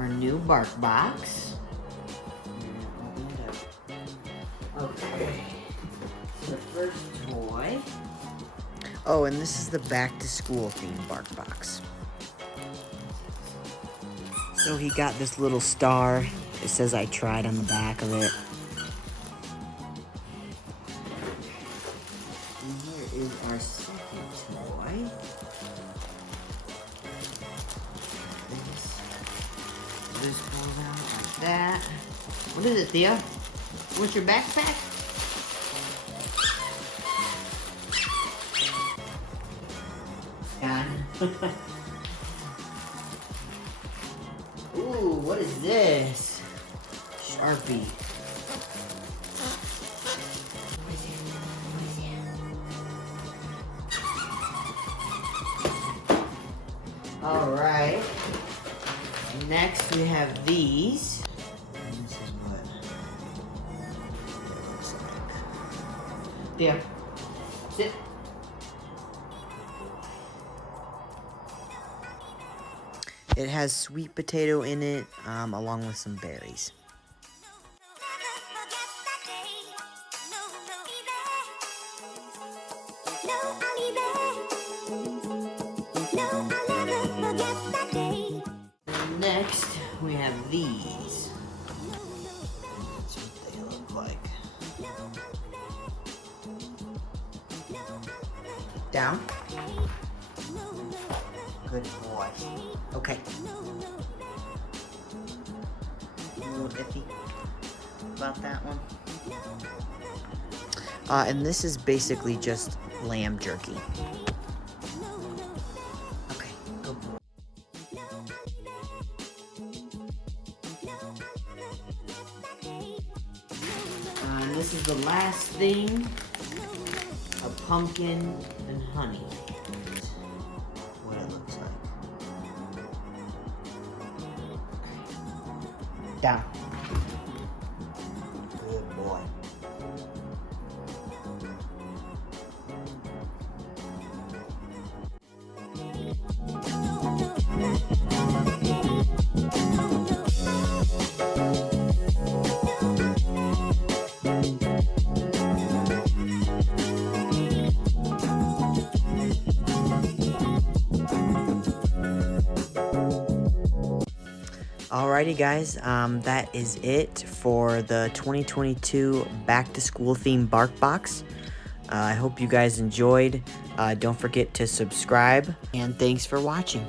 our new BarkBox. Okay. So the first toy. Oh, and this is the back to school themed BarkBox. So he got this little star. It says I tried on the back of it. And here is our second toy. This pulls out like that. What is it, Theo? What's your backpack? God. Ooh, what is this? Sharpie. What is it? What is it? All right. Next, we have these. And this is what it looks like. There. Sit. It has sweet potato in it, along with some berries. Next, we have these. That's what they look like. Down. Good boy. Okay. A little iffy about that one. And this is basically just lamb jerky. Okay, go for it. And this is the last thing, a pumpkin and honey. What it looks like. Down. Good boy. Alrighty guys, that is it for the 2022 back to school theme BarkBox. I hope you guys enjoyed. Don't forget to subscribe, and thanks for watching.